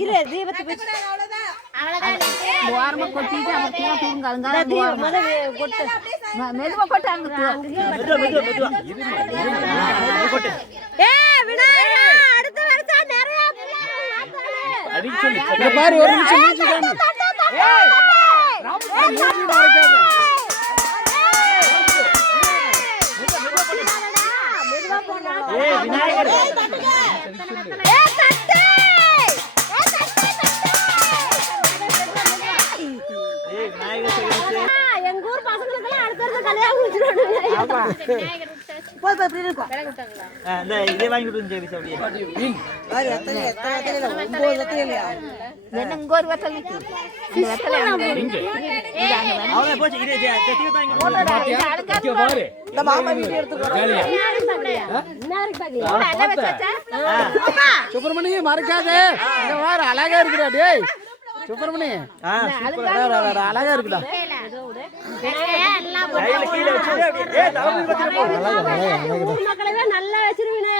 இரு தீபத்தை ஓரமா கொட்டிட்டு அப்புறம் தூங்க கொட்டு மெதுவா கொட்டு அடுத்த வருஷம் நிறைய பாரு ஒரு நிமிஷம் எங்க ஊர் பசங்களுக்கெல்லாம் அடுத்த கல்யாணம் முடிச்சிருவாங்க. இதே வாங்கி கொடுங்க. சுப்பிரமணிய மறக்காதே அழகா இருக்குடா டேய் சுப்பிரமணி அழகா இருக்குடா நல்லா வச்சிருவீங்க.